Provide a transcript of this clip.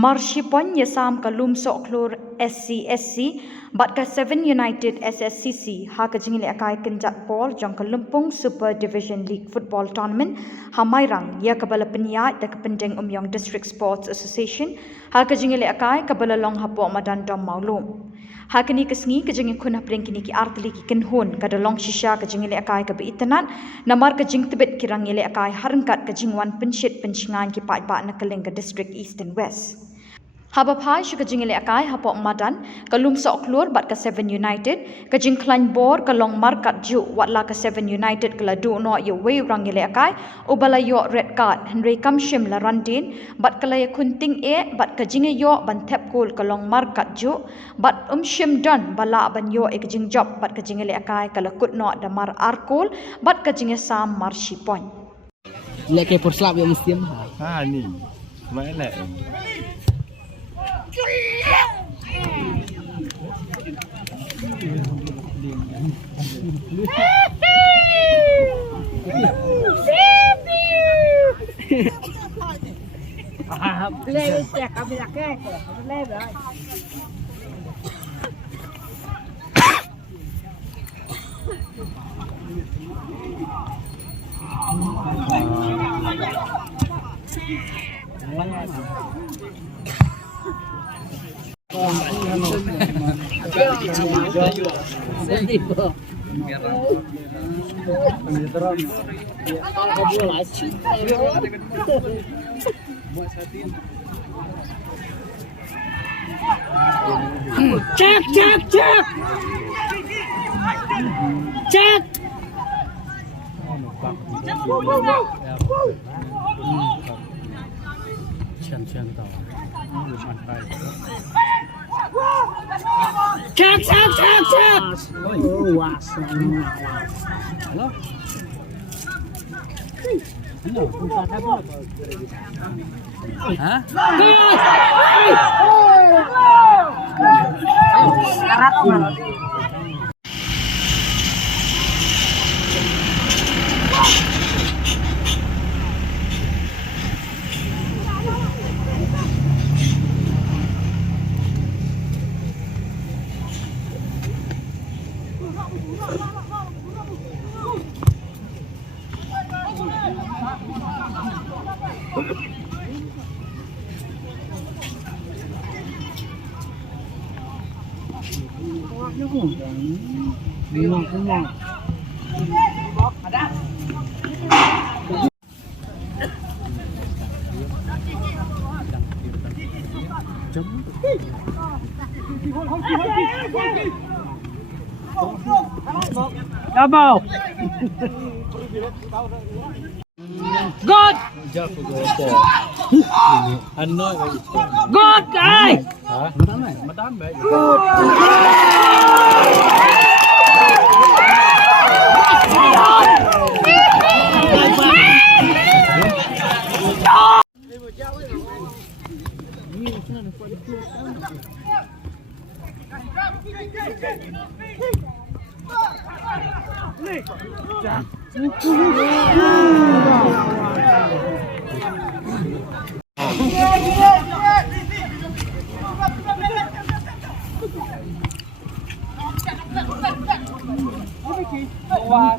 Marshipon Iasam ka Lumsohkhlur SC bat ka 7 United SSCC ha ka jingili akai kenjat pol jong ka Lumpung Super Division League Football Tournament hamairang ya kabala penyat da kependeng Umyong District Sports Association ha ka jingili akai kabala long hapo madan dom maulum ha kini kesngi ka jingin kun hapring kini ki artli ki kenhun kada long shisha ka jingili akai ka beitanan namar ka jing tebet kirang ile akai harangkat ka jingwan penshit pencingan ki pai ba na kalinga District East and West Habapai syuka jingile akai hapok madan ka Lumsohkhlur bat ka 7 United ka jing klan bor ka long markat ju watla ka 7 United ka ladu no ye way rangile akai ubala yo red card Henry Kamshim la randin bat ka laya kunting e bat ka jinge yo ban tep kul ka long markat ju bat shim dan bala ban yo e ka jing job bat ka jingile akai ka lakut no damar arkul bat ka jinge sam marshipon lek ke perslap ya mesti ha ni mai lek Play cek kami laki, play dah. Cek. Oh, wasang. Halo. Halo, punta apa? Hah? Karat mana? Double. Good. Good guy. Madam baik. Wah,